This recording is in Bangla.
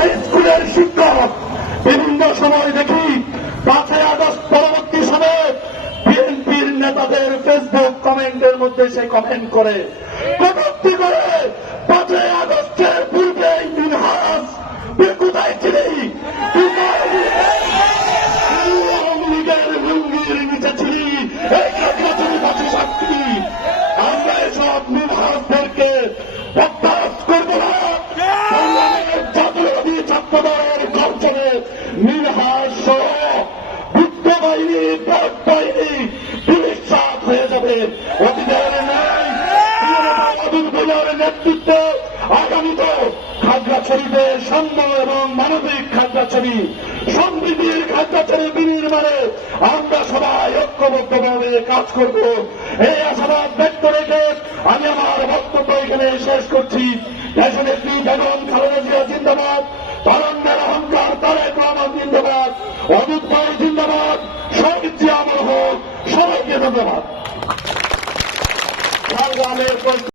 হাই স্কুলের শিক্ষক বিভিন্ন সময় দেখি 5ই আগস্ট পরবর্তী সময়ে বিএনপির নেতাদের ফেসবুক কমেন্টের মধ্যে সে কমেন্ট করে কটূক্তি করে 5ই আগস্টের পূর্বে মিনহাজ কোথায় ছিলি আওয়ামী লীগের লুঙ্গির নিচে ছিলি এই কাকরাচুরি ফাঁসি সাক্ষী। আমরা এসব মিনহাজদেরকে বরদাস্ত করব না। বাংলাদেশের জাতীয়বাদী ছাত্রদলের গর্জনে মিনহাজ সহ যুদ্ধ বাহিনী পথ বাহিনী পুলিশ হয়ে যাবে। অতীতের ন্যায় নেতৃত্বে আগামীতে খাগড়াছড়িতে সাম্য এবং মানবিক খাগড়াছড়ি সমৃদ্ধির খাগড়াছড়ি বিনির্মাণে আমরা সবাই ঐক্যবদ্ধভাবে কাজ করব। এই আশাবাদ ব্যক্ত রেখে আমি আমার বক্তব্য এখানে শেষ করছি। দেশনেত্রী বেগম খালেদা জিয়া জিন্দাবাদ, তারুণ্যের অহংকার তারেক রহমান জিন্দাবাদ, অজিত ভাই জিন্দাবাদ, শহীদ জিয়া অমর হোক। সবাইকে ধন্যবাদ।